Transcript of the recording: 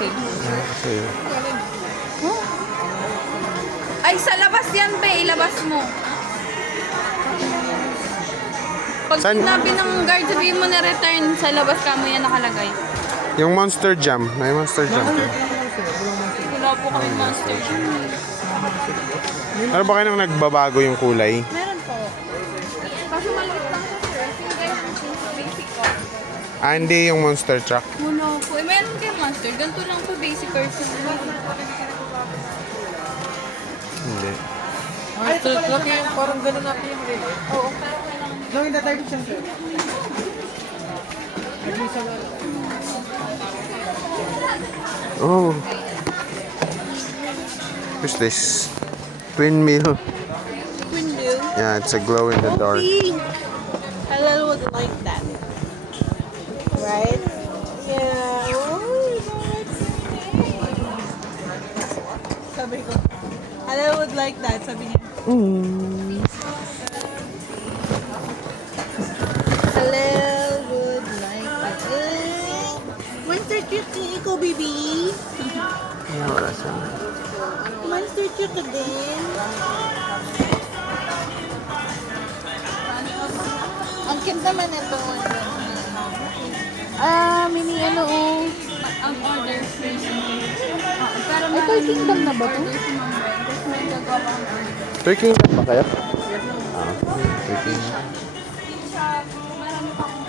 parcel. Sa'yo. Huh? Ay, sa labas yan, be. Ilabas mo. Pag San- sinabi ng guard, sabihin mo na return, sa labas ka mo yan nakalagay. Yung Monster Jam. May Monster Jam ka. Wala po kami master. Ano ba kayo nang nagbabago yung kulay? Meron po. Kaso maliit lang siya, sir. Sige, basic ko. Ah, hindi yung Monster Truck. Wala po. Eh, meron kayo master. Ganito lang po, basic person. Hindi. Monster truck yung parang gano'n natin yung rin. Oo, pero kailangan. Gawin na tayo siya, sir. Oh. What's this? Twin Mill. Window. Yeah, it's a glow in the dark. Halal would like that. Right? Yeah. Oh, sabi ko. Halal would like that. Sabi niya. Halal would like that. Monster truck ikaw, baby. Wala siya. Monster truck ka din. Ang cute naman ito. Mini ano oh. Ang order free. Pero Toy Kingdom na ba ito? Toy Kingdom ba kayo? Ah, Toy Kingdom. Marami pa akong